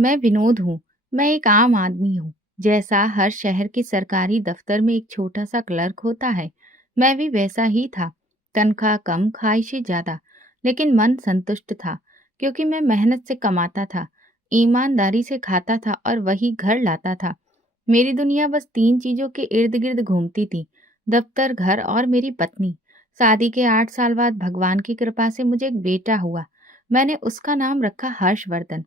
मैं विनोद हूँ। मैं एक आम आदमी हूँ, जैसा हर शहर के सरकारी दफ्तर में एक छोटा सा क्लर्क होता है। मैं भी वैसा ही था। तनख्वाह कम, ख्वाहिशें ज्यादा, लेकिन मन संतुष्ट था, क्योंकि मैं मेहनत से कमाता था, ईमानदारी से खाता था और वही घर लाता था। मेरी दुनिया बस तीन चीजों के इर्द गिर्द घूमती थी: दफ्तर, घर और मेरी पत्नी। शादी के 8 साल बाद भगवान की कृपा से मुझे एक बेटा हुआ। मैंने उसका नाम रखा हर्षवर्धन।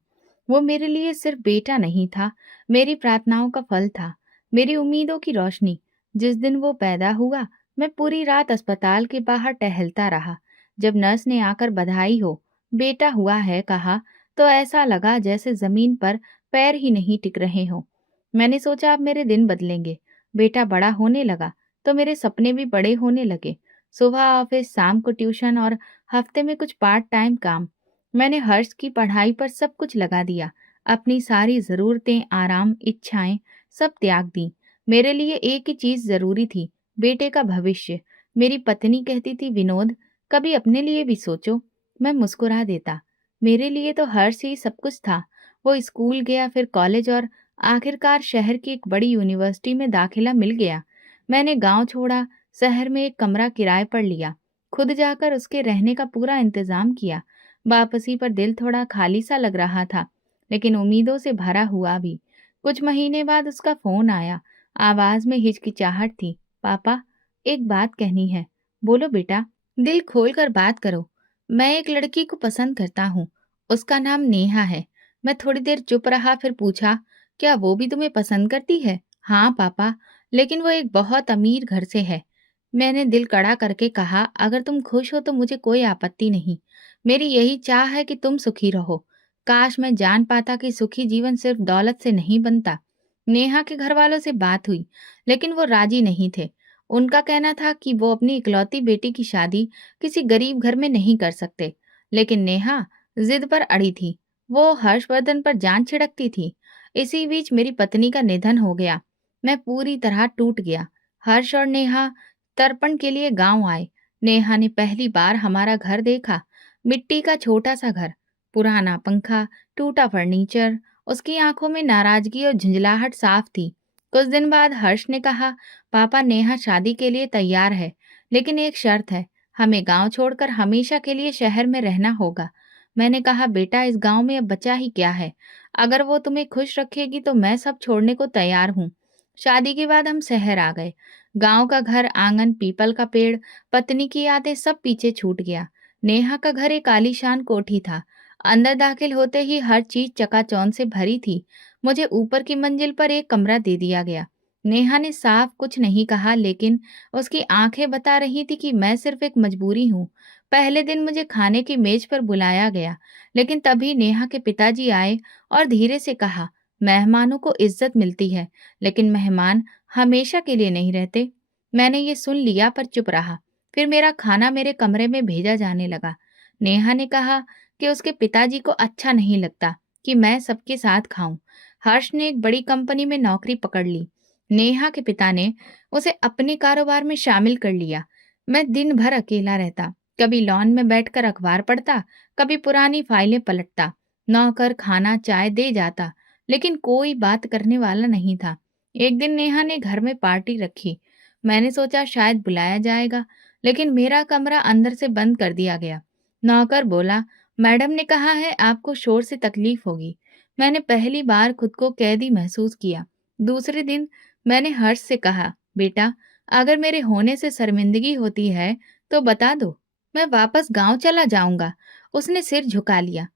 वो मेरे लिए सिर्फ बेटा नहीं था, मेरी प्रार्थनाओं का फल था, मेरी उम्मीदों की रोशनी। जिस दिन वो पैदा हुआ, मैं पूरी रात अस्पताल के बाहर टहलता रहा। जब नर्स ने आकर बधाई हो, बेटा हुआ है कहा, तो ऐसा लगा जैसे जमीन पर पैर ही नहीं टिक रहे हों। मैंने सोचा अब मेरे दिन बदलेंगे। बेटा बड़ा होने लगा, तो मेरे सपने भी बड़े होने लगे। सुबह ऑफिस, शाम को ट्यूशन और हफ्ते में कुछ पार्ट टाइम काम। मैंने हर्ष की पढ़ाई पर सब कुछ लगा दिया। अपनी सारी ज़रूरतें, आराम, इच्छाएं सब त्याग दी। मेरे लिए एक ही चीज़ ज़रूरी थी: बेटे का भविष्य। मेरी पत्नी कहती थी, विनोद, कभी अपने लिए भी सोचो। मैं मुस्कुरा देता। मेरे लिए तो हर्ष ही सब कुछ था। वो स्कूल गया, फिर कॉलेज और आखिरकार शहर की एक बड़ी यूनिवर्सिटी में दाखिला मिल गया। मैंने गांव छोड़ा, शहर में एक कमरा किराए पर लिया, खुद जाकर उसके रहने का पूरा इंतजाम किया। वापसी पर दिल थोड़ा खाली सा लग रहा था, लेकिन उम्मीदों से भरा हुआ भी। कुछ महीने बाद उसका फोन आया। आवाज में हिचकिचाहट थी। पापा, एक बात कहनी है। बोलो बेटा, दिल खोल कर बात करो। मैं एक लड़की को पसंद करता हूँ। उसका नाम नेहा है। मैं थोड़ी देर चुप रहा, फिर पूछा, क्या वो भी तुम्हें पसंद करती है? हाँ पापा, लेकिन वो एक बहुत अमीर घर से है। मैंने दिल कड़ा करके कहा, अगर तुम खुश हो तो मुझे कोई आपत्ति नहीं। मेरी यही चाह है कि तुम सुखी रहो। काश मैं जान पाता कि सुखी जीवन सिर्फ दौलत से नहीं बनता। नेहा के घर वालों से बात हुई, लेकिन वो राजी नहीं थे। उनका कहना था कि वो अपनी इकलौती बेटी की शादी किसी गरीब घर में नहीं कर सकते। लेकिन नेहा जिद पर अड़ी थी। वो हर्षवर्धन पर जान छिड़कती थी। इसी बीच मेरी पत्नी का निधन हो गया। मैं पूरी तरह टूट गया। हर्ष और नेहा तर्पण के लिए गांव आए। नेहा ने पहली बार हमारा घर देखा। मिट्टी का छोटा सा घर, पुराना पंखा, टूटा फर्नीचर। उसकी आंखों में नाराजगी और झुंझलाहट साफ थी। कुछ दिन बाद हर्ष ने कहा, पापा, नेहा शादी के लिए तैयार है, लेकिन एक शर्त है, हमें गांव छोड़कर हमेशा के लिए शहर में रहना होगा। मैंने कहा, बेटा, इस गांव में अब बचा ही क्या है? अगर वो तुम्हें खुश रखेगी तो मैं सब छोड़ने को तैयार हूँ। शादी के बाद हम शहर आ गए। गांव का घर, आंगन, पीपल का पेड़, पत्नी की यादें सब पीछे छूट गया। नेहा का घर एक आलीशान कोठी था। अंदर दाखिल होते ही हर चीज चकाचौंध से भरी थी। मुझे ऊपर की मंजिल पर एक कमरा दे दिया गया। नेहा ने साफ कुछ नहीं कहा, लेकिन उसकी आंखें बता रही थी कि मैं सिर्फ एक मजबूरी हूँ। पहले दिन मुझे खाने की मेज पर बुलाया गया, लेकिन तभी नेहा के पिताजी आए और धीरे से कहा, मेहमानों को इज्जत मिलती है, लेकिन मेहमान हमेशा के लिए नहीं रहते। मैंने ये सुन लिया पर चुप रहा। फिर मेरा खाना मेरे कमरे में भेजा जाने लगा। नेहा ने कहा कि उसके पिताजी को अच्छा नहीं लगता कि मैं सबके साथ खाऊं। हर्ष ने एक बड़ी कंपनी में नौकरी पकड़ ली। नेहा के पिता ने उसे अपने कारोबार में शामिल कर लिया। मैं दिन भर अकेला रहता, कभी लॉन में बैठकर अखबार पढ़ता, कभी पुरानी फाइलें पलटता। नौकर खाना चाय दे जाता, लेकिन कोई बात करने वाला नहीं था। एक दिन नेहा ने घर में पार्टी रखी। मैंने सोचा शायद बुलाया जाएगा, लेकिन मेरा कमरा अंदर से बंद कर दिया गया। नौकर बोला, मैडम ने कहा है आपको शोर से तकलीफ होगी। मैंने पहली बार खुद को कैदी महसूस किया। दूसरे दिन मैंने हर्ष से कहा, बेटा, अगर मेरे होने से शर्मिंदगी होती है तो बता दो, मैं वापस गांव चला जाऊंगा। उसने सिर झुका लिया।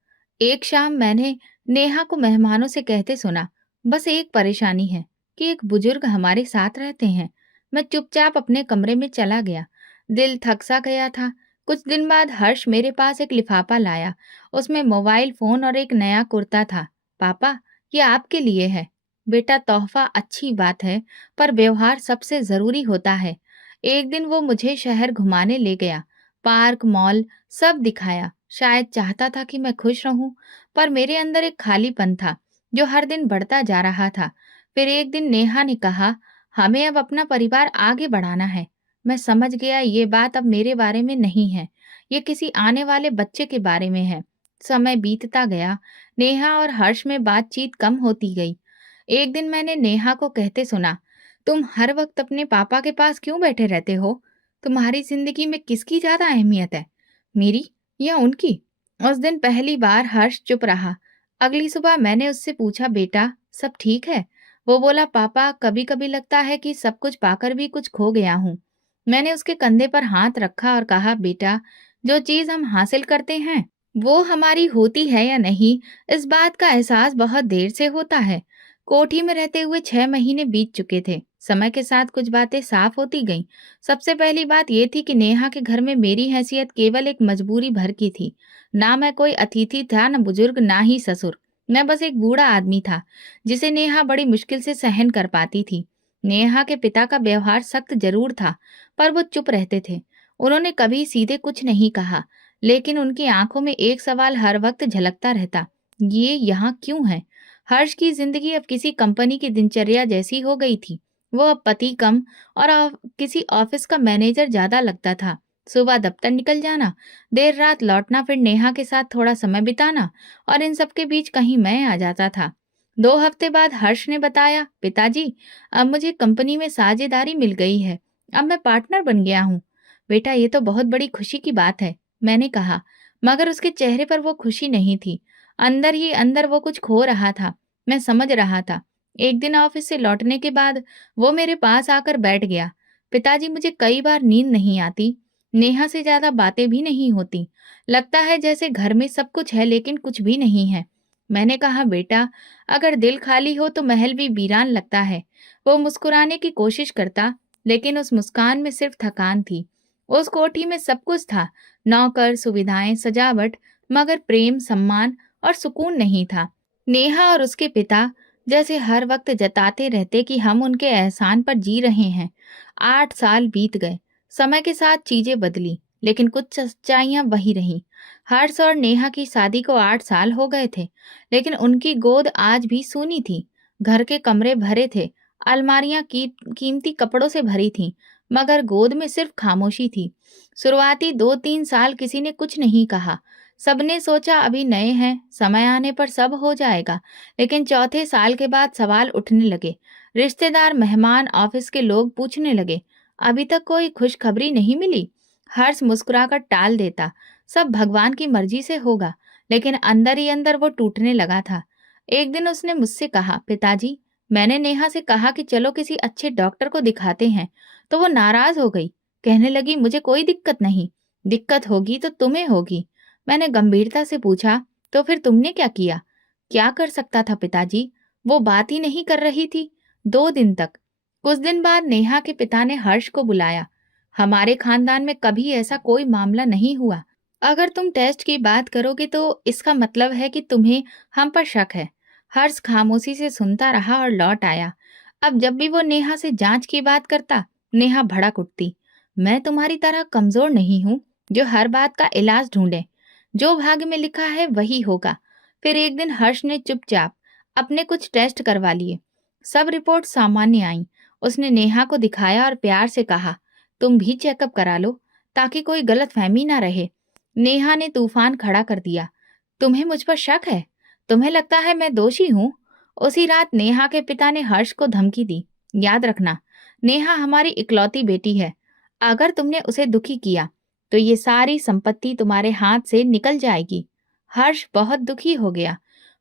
एक शाम मैंने नेहा को मेहमानों से कहते सुना, बस एक परेशानी है कि एक बुजुर्ग हमारे साथ रहते हैं। मैं चुपचाप अपने कमरे में चला गया। दिल थक सा गया था। कुछ दिन बाद हर्ष मेरे पास एक लिफाफा लाया। उसमें मोबाइल फोन और एक नया कुर्ता था। पापा, ये आपके लिए है। बेटा, तोहफा अच्छी बात है, पर व्यवहार सबसे जरूरी होता है। एक दिन वो मुझे शहर घुमाने ले गया। पार्क, मॉल सब दिखाया। शायद चाहता था कि मैं खुश रहूं, पर मेरे अंदर एक खालीपन था जो हर दिन बढ़ता जा रहा था। फिर एक दिन नेहा ने कहा, हमें अब अपना परिवार आगे बढ़ाना है। मैं समझ गया ये बात अब मेरे बारे में नहीं है, ये किसी आने वाले बच्चे के बारे में है। समय बीतता गया। नेहा और हर्ष में बातचीत कम होती गई। एक दिन मैंने नेहा को कहते सुना, तुम हर वक्त अपने पापा के पास क्यों बैठे रहते हो? तुम्हारी जिंदगी में किसकी ज्यादा अहमियत है, मेरी या उनकी? उस दिन पहली बार हर्ष चुप रहा। अगली सुबह मैंने उससे पूछा, बेटा सब ठीक है? वो बोला, पापा कभी कभी लगता है कि सब कुछ पाकर भी कुछ खो गया हूँ। मैंने उसके कंधे पर हाथ रखा और कहा, बेटा जो चीज हम हासिल करते हैं वो हमारी होती है या नहीं, इस बात का एहसास बहुत देर से होता है। कोठी में रहते हुए 6 महीने बीत चुके थे। समय के साथ कुछ बातें साफ होती गईं। सबसे पहली बात ये थी कि नेहा के घर में मेरी हैसियत केवल एक मजबूरी भर की थी। ना मैं कोई अतिथि था, न बुजुर्ग, ना ही ससुर। मैं बस एक बूढ़ा आदमी था, जिसे नेहा बड़ी मुश्किल से सहन कर पाती थी। नेहा के पिता का व्यवहार सख्त जरूर था, पर वो चुप रहते थे। उन्होंने कभी सीधे कुछ नहीं कहा, लेकिन उनकी आंखों में एक सवाल हर वक्त झलकता रहता, ये यहाँ क्यों है? हर्ष की जिंदगी अब किसी कंपनी की दिनचर्या जैसी हो गई थी। वो अब पति कम और किसी ऑफिस का मैनेजर ज्यादा लगता था। सुबह दफ्तर निकल जाना, देर रात लौटना, फिर नेहा के साथ थोड़ा समय बिताना, और इन सब के बीच कहीं मैं आ जाता था। 2 हफ्ते बाद हर्ष ने बताया, पिताजी अब मुझे कंपनी में साझेदारी मिल गई है, अब मैं पार्टनर बन गया हूँ। बेटा ये तो बहुत बड़ी खुशी की बात है, मैंने कहा। मगर उसके चेहरे पर वो खुशी नहीं थी। अंदर ही अंदर वो कुछ खो रहा था। मैं समझ रहा था। एक दिन ऑफिस से लौटने के बाद वो मेरे पास आकर बैठ गया। पिताजी मुझे कई बार नींद नहीं आती। नेहा से ज्यादा बातें भी नहीं होती। लगता है जैसे घर में सब कुछ है लेकिन कुछ भी नहीं है। मैंने कहा, बेटा अगर दिल खाली हो तो महल भी वीरान लगता है। वो मुस्कुराने की कोशिश करता, लेकिन उस मुस्कान में सिर्फ थकान थी। उस कोठी में सब कुछ था, नौकर, सुविधाएं, सजावट, मगर प्रेम, सम्मान और सुकून नहीं था। नेहा और उसके पिता जैसे हर वक्त जताते रहते कि हम उनके एहसान पर जी रहे हैं। 8 साल बीत गए। समय के साथ चीजें बदली, लेकिन कुछ सच्चाइयां वही रहीं। हर्ष और नेहा की शादी को 8 साल हो गए थे, लेकिन उनकी गोद आज भी सूनी थी। घर के कमरे भरे थे, अलमारियां कीमती कपड़ों से भरी थीं, मगर गोद में सिर्फ खामोशी थी। शुरुआती 2-3 साल किसी ने कुछ नहीं कहा। सबने सोचा अभी नए हैं, समय आने पर सब हो जाएगा। लेकिन चौथे साल के बाद सवाल उठने लगे। रिश्तेदार, मेहमान, ऑफिस के लोग पूछने लगे, अभी तक कोई खुशखबरी नहीं मिली? हर्ष मुस्कुराकर टाल देता, सब भगवान की मर्जी से होगा। लेकिन अंदर ही अंदर वो टूटने लगा था। एक दिन उसने मुझसे कहा, पिताजी मैंने नेहा से कहा कि चलो किसी अच्छे डॉक्टर को दिखाते हैं, तो वो नाराज हो गई। कहने लगी, मुझे कोई दिक्कत नहीं, दिक्कत होगी तो तुम्हें होगी। मैंने गंभीरता से पूछा, तो फिर तुमने क्या किया? क्या कर सकता था पिताजी? वो बात ही नहीं कर रही थी 2 दिन तक। कुछ दिन बाद नेहा के पिता ने हर्ष को बुलाया। हमारे खानदान में कभी ऐसा कोई मामला नहीं हुआ। अगर तुम टेस्ट की बात करोगे तो इसका मतलब है कि तुम्हें हम पर शक है। हर्ष खामोशी से सुनता रहा और लौट आया। अब जब भी वो नेहा से जांच की बात करता, नेहा भड़क उठती। मैं तुम्हारी तरह कमजोर नहीं हूँ जो हर बात का इलाज ढूंढे। जो भाग्य में लिखा है वही होगा। फिर एक दिन हर्ष ने चुपचाप अपने कुछ टेस्ट करवा लिए। सब रिपोर्ट सामान्य आई। उसने नेहा को दिखाया और प्यार से कहा, तुम भी चेकअप करा लो, ताकि कोई गलतफहमी ना रहे। नेहा ने तूफान खड़ा कर दिया, तुम्हें मुझ पर शक है? तुम्हें लगता है मैं दोषी हूँ? उसी रात नेहा के पिता ने हर्ष को धमकी दी, याद रखना, नेहा हमारी इकलौती बेटी है। अगर तुमने उसे दुखी किया तो ये सारी संपत्ति तुम्हारे हाथ से निकल जाएगी। हर्ष बहुत दुखी हो गया।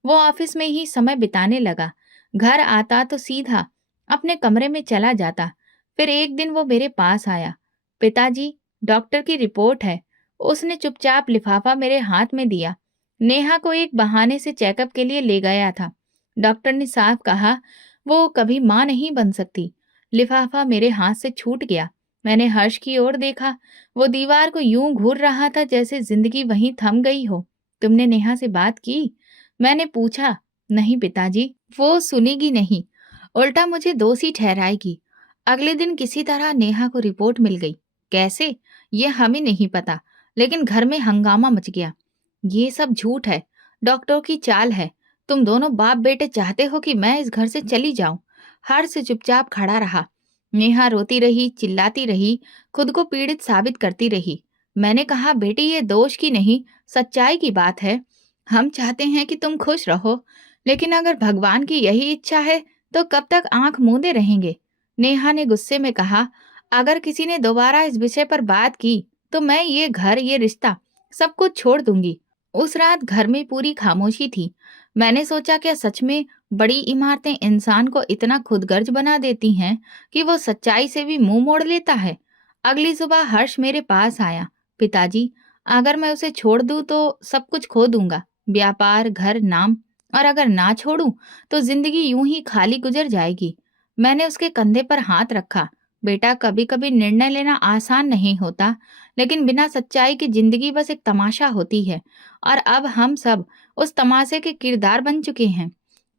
वो ऑफिस में ही समय बिताने लगा। घर आता तो सीधा अपने कमरे में चला जाता। फिर एक दिन वो मेरे पास आया, पिताजी डॉक्टर की रिपोर्ट है। उसने चुपचाप लिफाफा मेरे हाथ में दिया। नेहा को एक बहाने से चेकअप के लिए ले गया था। डॉक्टर ने साफ कहा, वो कभी मां नहीं बन सकती। लिफाफा मेरे हाथ से छूट गया। मैंने हर्ष की ओर देखा। वो दीवार को यूं घूर रहा था जैसे जिंदगी वहीं थम गई हो। तुमने नेहा से बात की? मैंने पूछा। नहीं पिताजी, वो सुनेगी नहीं, उल्टा मुझे दोषी ठहराएगी। अगले दिन किसी तरह नेहा को रिपोर्ट मिल गई। कैसे, ये हमें नहीं पता, लेकिन घर में हंगामा मच गया। ये सब झूठ है, डॉक्टर की चाल है। तुम दोनों बाप बेटे चाहते हो कि मैं इस घर से चली जाऊं। हर्ष चुपचाप खड़ा रहा। नेहा रोती रही, चिल्लाती रही, खुद को पीड़ित साबित करती रही। मैंने कहा, बेटी ये दोष की नहीं, सच्चाई की बात है। हम चाहते हैं कि तुम खुश रहो, लेकिन अगर भगवान की यही इच्छा है, तो कब तक आंख मूंदे रहेंगे? नेहा ने गुस्से में कहा, अगर किसी ने दोबारा इस विषय पर बात की, तो मैं ये घर, ये रिश्ता, सब कुछ छोड़ दूंगी। उस रात घर में पूरी खामोशी थी। मैंने सोचा, क्या सच में बड़ी इमारतें इंसान को इतना खुदगर्ज बना देती हैं कि वो सच्चाई से भी मुंह मोड़ लेता है? अगली सुबह हर्ष मेरे पास आया। पिताजी, अगर मैं उसे छोड़ दूं तो सब कुछ खो दूंगा, व्यापार, घर, नाम। और अगर ना छोड़ूं तो जिंदगी यूं ही खाली गुजर जाएगी। मैंने उसके कंधे पर हाथ रखा। बेटा, कभी कभी निर्णय लेना आसान नहीं होता, लेकिन बिना सच्चाई की जिंदगी बस एक तमाशा होती है। और अब हम सब उस तमाशे के किरदार बन चुके हैं।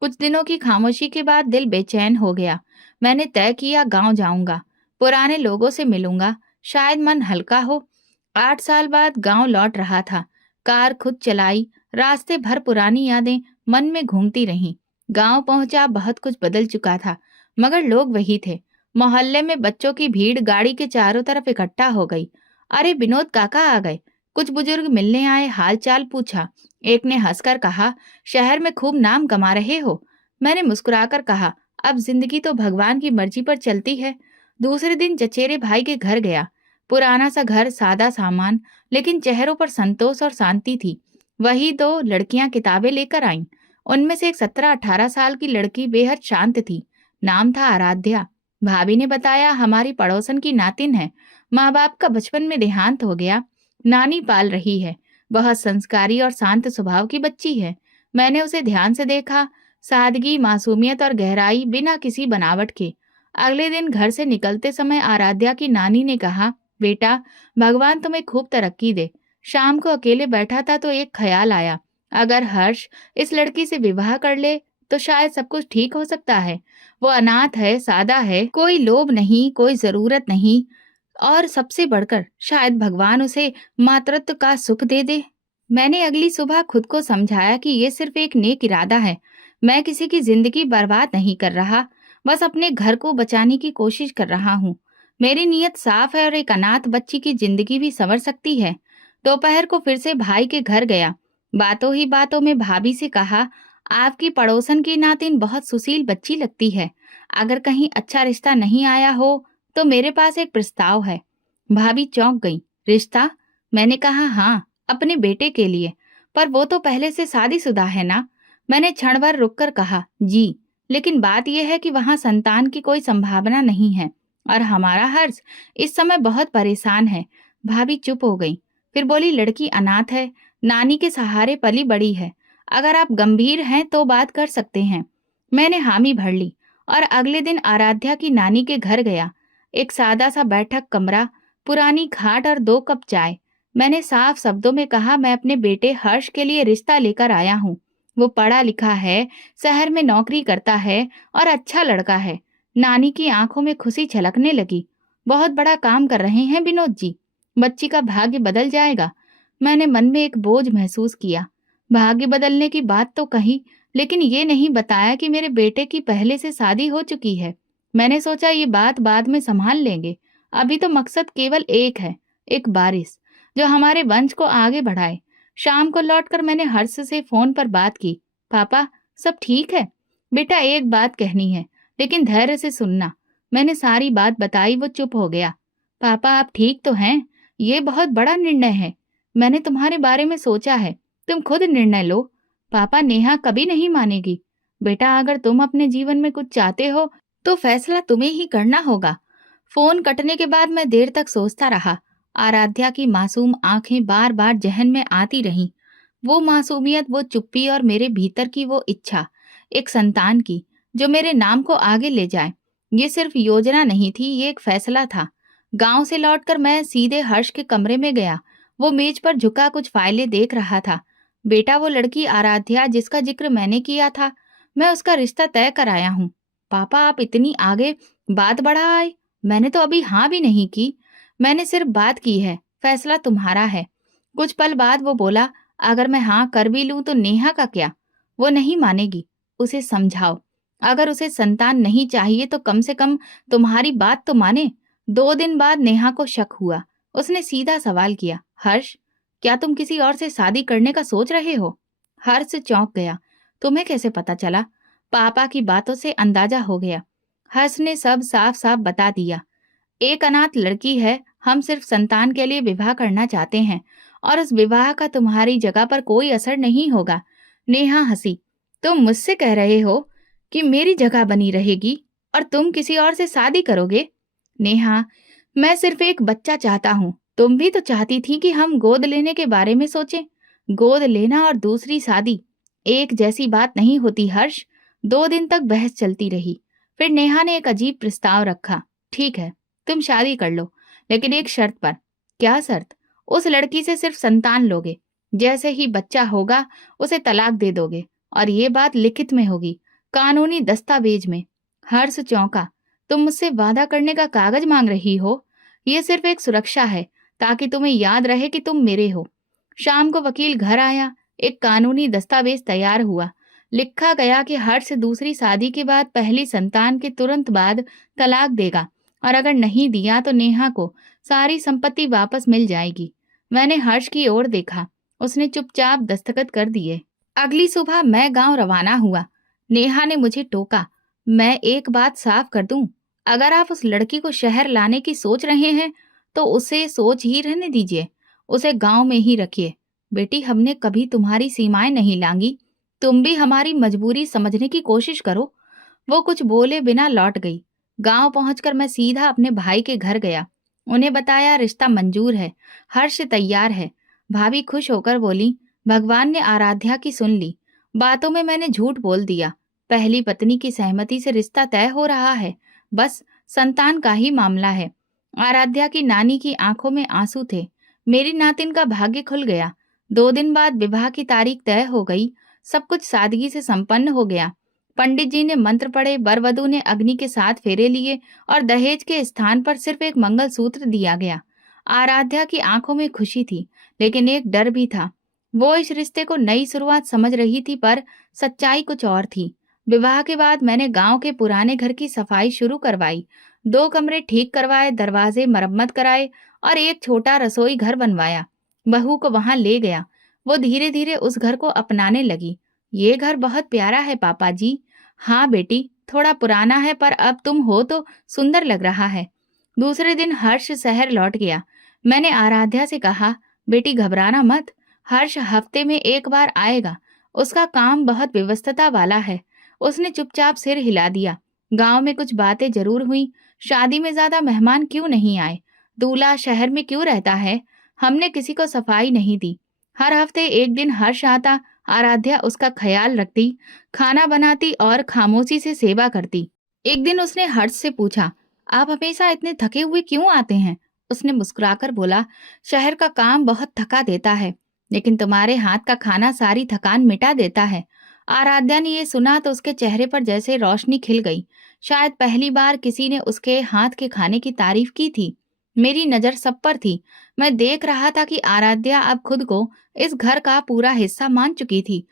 कुछ दिनों की खामोशी के बाद दिल बेचैन हो गया। मैंने तय किया, गांव जाऊंगा, पुराने लोगों से मिलूंगा, शायद मन हल्का हो। 8 साल बाद गांव लौट रहा था। कार खुद चलाई। रास्ते भर पुरानी यादें मन में घूमती रहीं। गांव पहुंचा, बहुत कुछ बदल चुका था, मगर लोग वही थे। मोहल्ले में बच्चों की भीड़ गाड़ी के चारों तरफ इकट्ठा हो गई। अरे, विनोद काका आ गए। कुछ बुजुर्ग मिलने आए, हालचाल पूछा। एक ने हंसकर कहा, शहर में खूब नाम कमा रहे हो। मैंने मुस्कुराकर कहा, अब जिंदगी तो भगवान की मर्जी पर चलती है। दूसरे दिन चचेरे भाई के घर गया। पुराना सा घर, सादा सामान, लेकिन चेहरों पर संतोष और शांति थी। वही दो लड़कियां किताबें लेकर आईं। उनमें से एक 17-18 साल की लड़की बेहद शांत थी। नाम था आराध्या। भाभी ने बताया, हमारी पड़ोसन की नातिन है। माँ बाप का बचपन में देहांत हो गया, नानी पाल रही है। बहुत संस्कारी और शांत स्वभाव की बच्ची है। मैंने उसे ध्यान से देखा। सादगी, मासूमियत और गहराई, बिना किसी बनावट के। अगले दिन घर से निकलते समय आराध्या की नानी ने कहा, बेटा, भगवान तुम्हें खूब तरक्की दे। शाम को अकेले बैठा था तो एक ख्याल आया, अगर हर्ष इस लड़की से विवाह कर ले तो शायद सब कुछ ठीक हो सकता है। वो अनाथ है, सादा है, कोई लोभ नहीं, कोई जरूरत नहीं, और सबसे बढ़कर शायद भगवान उसे मातृत्व का सुख दे दे। मैंने अगली सुबह खुद को समझाया कि ये सिर्फ एक नेक इरादा है। मैं किसी की जिंदगी बर्बाद नहीं कर रहा, बस अपने घर को बचाने की कोशिश कर रहा हूँ। मेरी नीयत साफ है और एक अनाथ बच्ची की जिंदगी भी संवर सकती है। दोपहर को फिर से भाई के घर गया। बातों ही बातों में भाभी से कहा, आपकी पड़ोसन की नातिन बहुत सुशील बच्ची लगती है। अगर कहीं अच्छा रिश्ता नहीं आया हो तो मेरे पास एक प्रस्ताव है। भाभी चौंक गई। रिश्ता? मैंने कहा, हाँ, अपने बेटे के लिए। पर वो तो पहले से शादीशुदा है ना? मैंने क्षण भर रुककर कहा, जी, लेकिन बात यह है कि वहां संतान की कोई संभावना नहीं है, और हमारा हर्ष इस समय बहुत परेशान है। भाभी चुप हो गई, फिर बोली, लड़की अनाथ है, नानी के सहारे पली बड़ी है। अगर आप गंभीर हैं तो बात कर सकते हैं। मैंने हामी भर ली और अगले दिन आराध्या की नानी के घर गया। एक सादा सा बैठक कमरा, पुरानी खाट और 2 कप चाय। मैंने साफ शब्दों में कहा, मैं अपने बेटे हर्ष के लिए रिश्ता लेकर आया हूँ। वो पढ़ा लिखा है, शहर में नौकरी करता है और अच्छा लड़का है। नानी की आंखों में खुशी छलकने लगी। बहुत बड़ा काम कर रहे हैं विनोद जी, बच्ची का भाग्य बदल जाएगा। मैंने मन में एक बोझ महसूस किया। भाग्य बदलने की बात तो कही, लेकिन ये नहीं बताया कि मेरे बेटे की पहले से शादी हो चुकी है। मैंने सोचा, ये बात बाद में संभाल लेंगे। अभी तो मकसद केवल एक है, एक बारिश जो हमारे वंश को आगे बढ़ाए। शाम को लौटकर मैंने हर्ष से फोन पर बात की। पापा, सब ठीक है? बेटा, एक बात कहनी है, लेकिन धैर्य से सुनना। मैंने सारी बात बताई। वो चुप हो गया। पापा, आप ठीक तो हैं? ये बहुत बड़ा निर्णय है। मैंने तुम्हारे बारे में सोचा है, तुम खुद निर्णय लो। पापा, नेहा कभी नहीं मानेगी। बेटा, अगर तुम अपने जीवन में कुछ चाहते हो तो फैसला तुम्हें ही करना होगा। फोन कटने के बाद मैं देर तक सोचता रहा। आराध्या की मासूम आंखें बार बार जहन में आती रहीं। वो मासूमियत, वो चुप्पी और मेरे भीतर की वो इच्छा, एक संतान की जो मेरे नाम को आगे ले जाए। ये सिर्फ योजना नहीं थी, ये एक फैसला था। गांव से लौटकर मैं सीधे हर्ष के कमरे में गया। वो मेज पर झुका कुछ फाइलें देख रहा था। बेटा, वो लड़की आराध्या जिसका जिक्र मैंने किया था, मैं उसका रिश्ता तय कराया हूँ। पापा, आप इतनी आगे बात बढ़ा आए। मैंने तो अभी हाँ भी नहीं की। मैंने सिर्फ बात की है, फैसला तुम्हारा है। कुछ पल बाद वो बोला, अगर मैं हाँ कर भी लूं तो नेहा का क्या? वो नहीं मानेगी। उसे समझाओ। अगर उसे संतान नहीं चाहिए तो कम से कम तुम्हारी बात तो माने। 2 दिन बाद नेहा को शक हुआ। उसने सीधा सवाल किया, हर्ष, क्या तुम किसी और से शादी करने का सोच रहे हो? हर्ष चौंक गया। तुम्हें कैसे पता चला? पापा की बातों से अंदाजा हो गया। हर्ष ने सब साफ साफ बता दिया। एक अनाथ लड़की है, हम सिर्फ संतान के लिए विवाह करना चाहते हैं और उस विवाह का तुम्हारी जगह पर कोई असर नहीं होगा। नेहा हंसी। तुम मुझसे कह रहे हो कि मेरी जगह बनी रहेगी और तुम किसी और से शादी करोगे? नेहा, मैं सिर्फ एक बच्चा चाहता हूँ। तुम भी तो चाहती थी कि हम गोद लेने के बारे में सोचें। गोद लेना और दूसरी शादी एक जैसी बात नहीं होती हर्ष। 2 दिन तक बहस चलती रही। फिर नेहा ने एक अजीब प्रस्ताव रखा। ठीक है, तुम शादी कर लो, लेकिन एक शर्त पर। क्या शर्त? उस लड़की से सिर्फ संतान लोगे। जैसे ही बच्चा होगा उसे तलाक दे दोगे और ये बात लिखित में होगी, कानूनी दस्तावेज में। हर्ष चौंका। तुम मुझसे वादा करने का कागज मांग रही हो? ये सिर्फ एक सुरक्षा है, ताकि तुम्हें याद रहे कि तुम मेरे हो। शाम को वकील घर आया। एक कानूनी दस्तावेज तैयार हुआ। लिखा गया कि हर्ष दूसरी शादी के बाद पहली संतान के तुरंत बाद तलाक देगा और अगर नहीं दिया तो नेहा को सारी संपत्ति वापस मिल जाएगी। मैंने हर्ष की ओर देखा। उसने चुपचाप दस्तखत कर दिए। अगली सुबह मैं गांव रवाना हुआ। नेहा ने मुझे टोका। मैं एक बात साफ कर दूं, अगर आप उस लड़की को शहर लाने की सोच रहे हैं तो उसे सोच ही रहने दीजिए। उसे गांव में ही रखिए। बेटी, हमने कभी तुम्हारी सीमाएं नहीं लांगी। तुम भी हमारी मजबूरी समझने की कोशिश करो। वो कुछ बोले बिना लौट गई। गांव पहुंचकर मैं सीधा अपने भाई के घर गया। उन्हें बताया रिश्ता मंजूर है, हर्ष तैयार है। भाभी खुश होकर बोली, भगवान ने आराध्या की सुन ली। बातों में मैंने झूठ बोल दिया। पहली पत्नी की सहमति से रिश्ता तय हो रहा है, बस संतान का ही मामला है। आराध्या की नानी की आंखों में आंसू थे। मेरी नातिन का भाग्य खुल गया। 2 दिन बाद विवाह की तारीख तय हो गई। सब कुछ सादगी से संपन्न हो गया। पंडित जी ने मंत्र पढ़े, वर वधू ने अग्नि के 7 फेरे लिए और दहेज के स्थान पर सिर्फ एक मंगलसूत्र दिया गया। आराध्या की आंखों में खुशी थी, लेकिन एक डर भी था। वो इस रिश्ते को नई शुरुआत समझ रही थी, पर सच्चाई कुछ और थी। विवाह के बाद मैंने गांव के पुराने घर की सफाई शुरू करवाई। 2 कमरे ठीक करवाए, दरवाजे मरम्मत कराए और एक छोटा रसोई घर बनवाया। बहू को वहां ले गया। वो धीरे धीरे उस घर को अपनाने लगी। ये घर बहुत प्यारा है पापा जी। हाँ बेटी, थोड़ा पुराना है पर अब तुम हो तो सुंदर लग रहा है। दूसरे दिन हर्ष शहर लौट गया। मैंने आराध्या से कहा, बेटी घबराना मत, हर्ष हफ्ते में एक बार आएगा। उसका काम बहुत व्यस्तता वाला है। उसने चुपचाप सिर हिला दिया। गांव में कुछ बातें जरूर हुई। शादी में ज्यादा मेहमान क्यों नहीं आए? दूल्हा शहर में क्यों रहता है? हमने किसी को सफाई नहीं दी। हर हफ्ते एक दिन हर्ष आता। आराध्या उसका ख्याल रखती, खाना बनाती और खामोशी से सेवा करती। एक दिन उसने हर्ष से पूछा, आप हमेशा इतने थके हुए क्यों आते हैं? उसने मुस्कुराकर बोला, शहर का काम बहुत थका देता है, लेकिन तुम्हारे हाथ का खाना सारी थकान मिटा देता है। आराध्या ने ये सुना तो उसके चेहरे पर जैसे रोशनी खिल गई। शायद पहली बार किसी ने उसके हाथ के खाने की तारीफ की थी। मेरी नजर सब पर थी। मैं देख रहा था कि आराध्या अब खुद को इस घर का पूरा हिस्सा मान चुकी थी।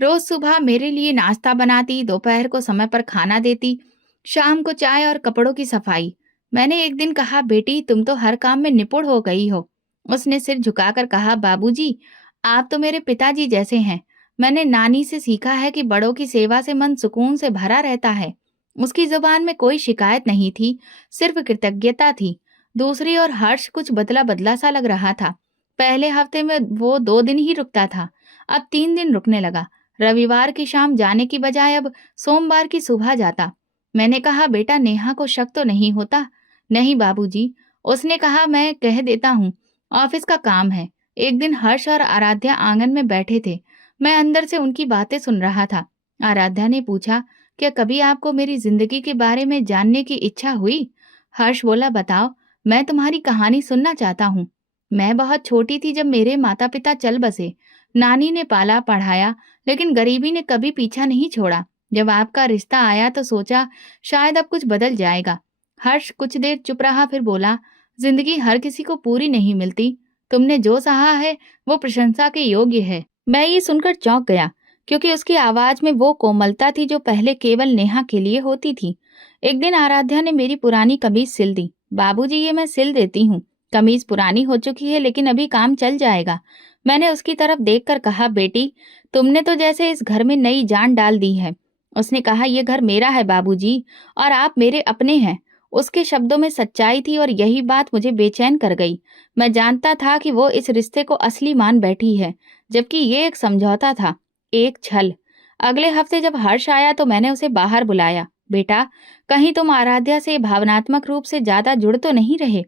रोज सुबह मेरे लिए नाश्ता बनाती, दोपहर को समय पर खाना देती, शाम को चाय और कपड़ों की सफाई। मैंने एक दिन कहा, बेटी तुम तो हर काम में निपुण हो गई हो। उसने सिर झुकाकर कहा, बाबूजी आप तो मेरे पिताजी जैसे हैं। मैंने नानी से सीखा है कि बड़ों की सेवा से मन सुकून से भरा रहता है। उसकी जुबान में कोई शिकायत नहीं थी, सिर्फ कृतज्ञता थी। दूसरी ओर हर्ष कुछ बदला बदला सा लग रहा था। पहले हफ्ते में वो 2 दिन ही रुकता था, अब 3 दिन रुकने लगा। रविवार की शाम जाने की बजाय अब सोमवार की सुबह जाता। मैंने कहा, बेटा नेहा को शक तो नहीं होता? नहीं बाबूजी, उसने कहा, मैं कह देता हूँ, ऑफिस का काम है। एक दिन हर्ष और आराध्या आंगन में बैठे थे। मैं अंदर से उनकी बातें सुन रहा था। आराध्या ने पूछा, क्या कभी आपको मेरी जिंदगी के बारे में जानने की इच्छा हुई? हर्ष बोला, बताओ, मैं तुम्हारी कहानी सुनना चाहता हूँ। मैं बहुत छोटी थी जब मेरे माता पिता चल बसे। नानी ने पाला पढ़ाया, लेकिन गरीबी ने कभी पीछा नहीं छोड़ा। जब आपका रिश्ता आया तो सोचा शायद अब कुछ बदल जाएगा। हर्ष कुछ देर चुप रहा, फिर बोला, जिंदगी हर किसी को पूरी नहीं मिलती। तुमने जो सहा है वो प्रशंसा के योग्य है। मैं ये सुनकर चौंक गया, क्योंकि उसकी आवाज में वो कोमलता थी जो पहले केवल नेहा के लिए होती थी। एक दिन आराध्या ने मेरी पुरानी कमीज सिल दी। बाबूजी, ये मैं सिल देती हूँ। कमीज पुरानी हो चुकी है, लेकिन अभी काम चल जाएगा। मैंने उसकी तरफ देखकर कहा, बेटी, तुमने तो जैसे इस घर में नई जान डाल दी है। उसने कहा, ये घर मेरा है बाबूजी, और आप मेरे अपने हैं। उसके शब्दों में सच्चाई थी और यही बात मुझे बेचैन कर गई। मैं जानता था कि वो इस रिश्ते को असली मान बैठी है, जबकि ये एक समझौता था, एक छल। अगले हफ्ते जब हर्ष आया तो मैंने उसे बाहर बुलाया। बेटा, कहीं तुम आराध्या से भावनात्मक रूप से ज्यादा जुड़ तो नहीं रहे?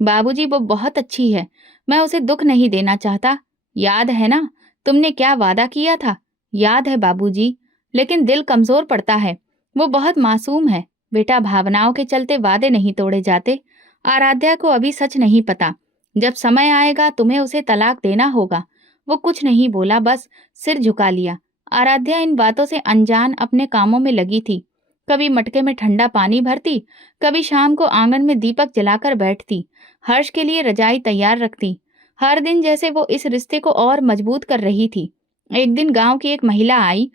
बाबूजी, वो बहुत अच्छी है। मैं उसे दुख नहीं देना चाहता। याद है ना, तुमने क्या वादा किया था? याद है बाबूजी, लेकिन दिल कमजोर पड़ता है। वो बहुत मासूम है। बेटा, भावनाओं के चलते वादे नहीं तोड़े जाते। आराध्या को अभी सच नहीं पता। जब समय आएगा तुम्हें उसे तलाक देना होगा। वो कुछ नहीं बोला, बस सिर झुका लिया। आराध्या इन बातों से अनजान अपने कामों में लगी थी। कभी मटके में ठंडा पानी भरती, कभी शाम को आंगन में दीपक जलाकर बैठती, हर्ष के लिए रजाई तैयार रखती। हर दिन जैसे वो इस रिश्ते को और मजबूत कर रही थी। एक दिन गांव की एक महिला आई।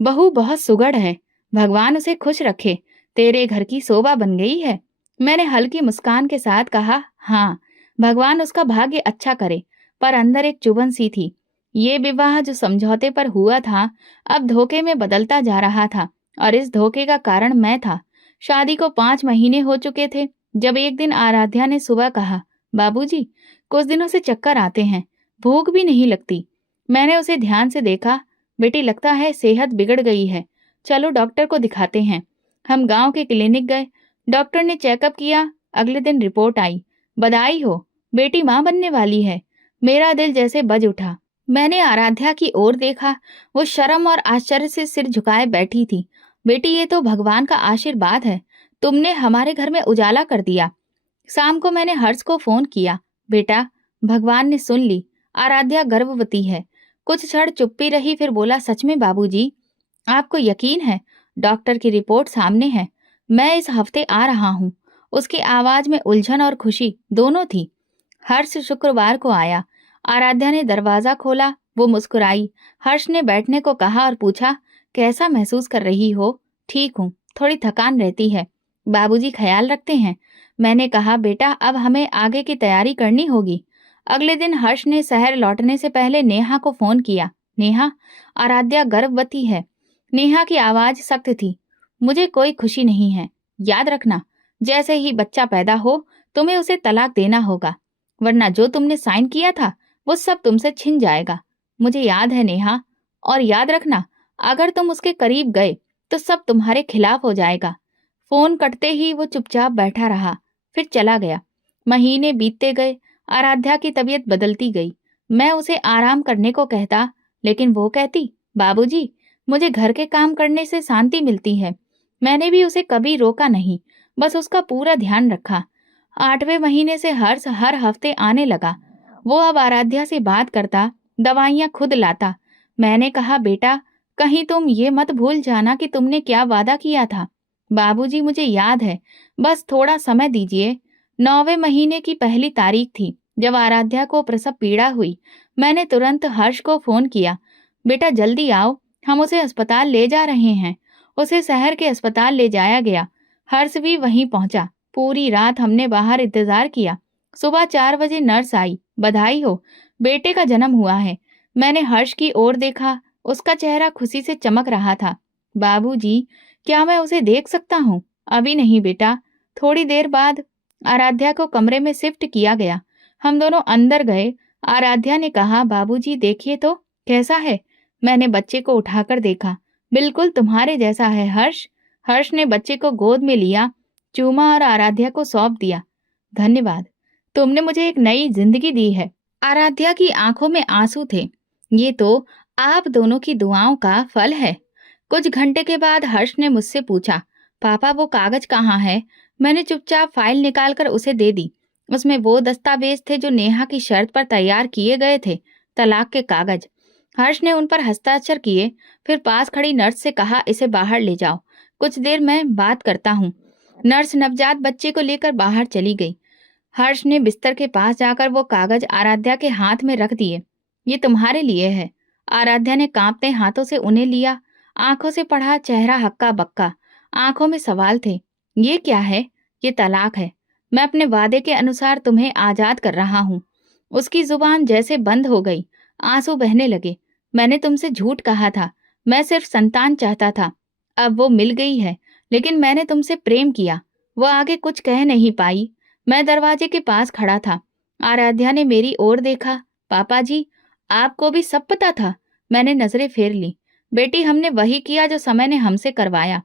बहू बहुत सुघड़ है, भगवान उसे खुश रखे, तेरे घर की शोभा बन गई है। मैंने हल्की मुस्कान के साथ कहा, हाँ, भगवान उसका भाग्य अच्छा करे। पर अंदर एक चुभन सी थी। ये विवाह जो समझौते पर हुआ था, अब धोखे में बदलता जा रहा था, और इस धोखे का कारण मैं था। शादी को 5 महीने हो चुके थे जब एक दिन आराध्या ने सुबह कहा, बाबूजी, कुछ दिनों से चक्कर आते हैं, भूख भी नहीं लगती। मैंने उसे ध्यान से देखा। बेटी, लगता है सेहत बिगड़ गई है, चलो डॉक्टर को दिखाते हैं। हम गांव के क्लिनिक गए। डॉक्टर ने चेकअप किया। अगले दिन रिपोर्ट आई। बधाई हो, बेटी मां बनने वाली है। मेरा दिल जैसे बज उठा। मैंने आराध्या की ओर देखा। वो शर्म और आश्चर्य से सिर झुकाए बैठी थी। बेटी, ये तो भगवान का आशीर्वाद है। तुमने हमारे घर में उजाला कर दिया। शाम को मैंने हर्ष को फोन किया। बेटा, भगवान ने सुन ली, आराध्या गर्भवती है। कुछ क्षण चुप्पी रही, फिर बोला, सच में बाबूजी? आपको यकीन है? डॉक्टर की रिपोर्ट सामने है। मैं इस हफ्ते आ रहा हूँ। उसकी आवाज में उलझन और खुशी दोनों थी। हर्ष शुक्रवार को आया। आराध्या ने दरवाजा खोला। वो मुस्कुराई। हर्ष ने बैठने को कहा और पूछा, कैसा महसूस कर रही हो? ठीक हूँ, थोड़ी थकान रहती है। बाबूजी ख्याल रखते हैं। मैंने कहा, बेटा, अब हमें आगे की तैयारी करनी होगी। अगले दिन हर्ष ने शहर लौटने से पहले नेहा को फोन किया। नेहा, आराध्या गर्भवती है। नेहा की आवाज सख्त थी। मुझे कोई खुशी नहीं है। याद रखना, जैसे ही बच्चा पैदा हो तुम्हें उसे तलाक देना होगा, वरना जो तुमने साइन किया था वो सब तुमसे छिन जाएगा। मुझे याद है नेहा, और याद रखना, अगर तुम उसके करीब गए तो सब तुम्हारे खिलाफ हो जाएगा। फोन कटते ही वो चुपचाप बैठा रहा, फिर चला गया। महीने बीतते गए। आराध्या की तबीयत बदलती गई। मैं उसे आराम करने को कहता, लेकिन वो कहती, बाबूजी, मुझे घर के काम करने से शांति मिलती है। मैंने भी उसे कभी रोका नहीं, बस उसका पूरा ध्यान रखा। 8वें महीने से हर्ष हर हफ्ते आने लगा। वो अब आराध्या से बात करता, दवाइयाँ खुद लाता। मैंने कहा, बेटा, कहीं तुम ये मत भूल जाना कि तुमने क्या वादा किया था। बाबूजी, मुझे याद है, बस थोड़ा समय दीजिए। 9वें महीने की पहली तारीख थी जब आराध्या को प्रसव पीड़ा हुई। मैंने तुरंत हर्ष को फोन किया, बेटा जल्दी आओ, हम उसे अस्पताल ले जा रहे हैं। उसे शहर के अस्पताल ले जाया गया। हर्ष भी वहीं पहुंचा। पूरी रात हमने बाहर इंतजार किया। सुबह 4 बजे नर्स आई। बधाई हो, बेटे का जन्म हुआ है। मैंने हर्ष की ओर देखा। उसका चेहरा खुशी से चमक रहा था। बाबूजी, क्या मैं उसे देख सकता हूँ? अभी नहीं बेटा, थोड़ी देर बाद। आराध्या को कमरे में शिफ्ट किया गया। हम दोनों अंदर गए। आराध्या ने कहा, बाबूजी देखिए तो कैसा है। मैंने बच्चे को उठाकर देखा। बिल्कुल तुम्हारे जैसा है हर्ष। हर्ष ने बच्चे को गोद में लिया, चूमा और आराध्या को सौंप दिया। धन्यवाद, तुमने मुझे एक नई जिंदगी दी है। आराध्या की आंखों में आंसू थे। ये तो आप दोनों की दुआओं का फल है। कुछ घंटे के बाद हर्ष ने मुझसे पूछा, पापा वो कागज कहाँ है? मैंने चुपचाप फाइल निकालकर उसे दे दी। उसमें वो दस्तावेज थे जो नेहा की शर्त पर तैयार किए गए थे, तलाक के कागज। हर्ष ने उन पर हस्ताक्षर किए, फिर पास खड़ी नर्स से कहा, इसे बाहर ले जाओ, कुछ देर मैं बात करता हूँ। नर्स नवजात बच्चे को लेकर बाहर चली गई। हर्ष ने बिस्तर के पास जाकर वो कागज आराध्या के हाथ में रख दिए। ये तुम्हारे लिए है। आराध्या ने कांपते हाथों से उन्हें लिया, आंखों से पढ़ा, चेहरा हक्का बक्का, आंखों में सवाल थे। ये क्या है? ये तलाक है। मैं अपने वादे के अनुसार तुम्हें आजाद कर रहा हूँ। उसकी जुबान जैसे बंद हो गई। आंसू बहने लगे। मैंने तुमसे झूठ कहा था, मैं सिर्फ संतान चाहता था। अब वो मिल गई है, लेकिन मैंने तुमसे प्रेम किया। वो आगे कुछ कह नहीं पाई। मैं दरवाजे के पास खड़ा था। आराध्या ने मेरी ओर देखा। पापा जी, आपको भी सब पता था? मैंने नजरें फेर ली। बेटी, हमने वही किया जो समय ने हमसे करवाया।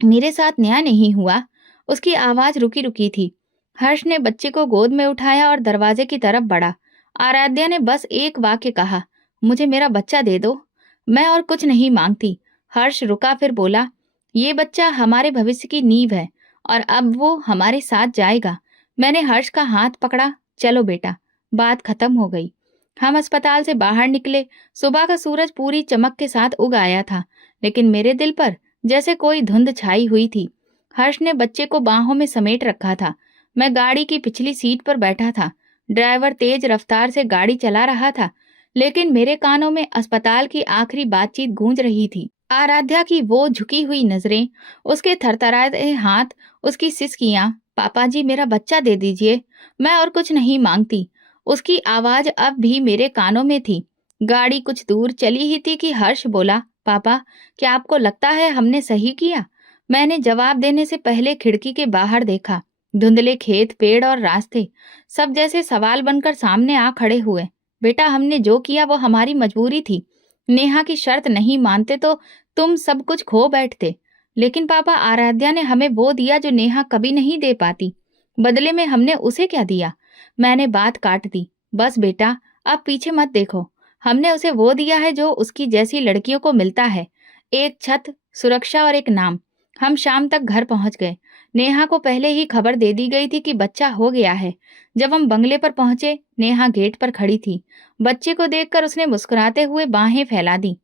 मेरे साथ न्याय नहीं हुआ। उसकी आवाज रुकी रुकी थी। हर्ष ने बच्चे को गोद में उठाया और दरवाजे की तरफ बढ़ा। आराध्या ने बस एक वाक्य कहा, मुझे मेरा बच्चा दे दो। मैं और कुछ नहीं मांगती। हर्ष रुका, फिर बोला, ये बच्चा हमारे भविष्य की नींव है और अब वो हमारे साथ जाएगा। मैंने हर्ष का हाथ पकड़ा। चलो बेटा। बात खत्म हो गई। हम अस्पताल से बाहर निकले। सुबह का सूरज पूरी चमक के साथ उग आया था, लेकिन मेरे दिल पर जैसे कोई धुंध छाई हुई थी। हर्ष ने बच्चे को बाहों में समेट रखा था। मैं गाड़ी की पिछली सीट पर बैठा था। ड्राइवर तेज रफ्तार से गाड़ी चला रहा था, लेकिन मेरे कानों में अस्पताल की आखिरी बातचीत गूंज रही थी। आराध्या की वो झुकी हुई नजरें, उसके थरथराते हाथ, उसकी सिसकियां, पापा जी मेरा बच्चा दे दीजिए, मैं और कुछ नहीं मांगती। उसकी आवाज अब भी मेरे कानों में थी। गाड़ी कुछ दूर चली ही थी कि हर्ष बोला, पापा, क्या आपको लगता है हमने सही किया? मैंने जवाब देने से पहले खिड़की के बाहर देखा। धुंधले खेत, पेड़ और रास्ते सब जैसे सवाल बनकर सामने आ खड़े हुए। बेटा, हमने जो किया वो हमारी मजबूरी थी। नेहा की शर्त नहीं मानते तो तुम सब कुछ खो बैठते। लेकिन पापा, आराध्या ने हमें वो दिया जो नेहा कभी नहीं दे पाती। बदले में हमने उसे क्या दिया? मैंने बात काट दी। बस बेटा, अब पीछे मत देखो। हमने उसे वो दिया है जो उसकी जैसी लड़कियों को मिलता है, एक छत, सुरक्षा और एक नाम। हम शाम तक घर पहुंच गए। नेहा को पहले ही खबर दे दी गई थी कि बच्चा हो गया है। जब हम बंगले पर पहुंचे, नेहा गेट पर खड़ी थी। बच्चे को देखकर उसने मुस्कुराते हुए बाहें फैला दी।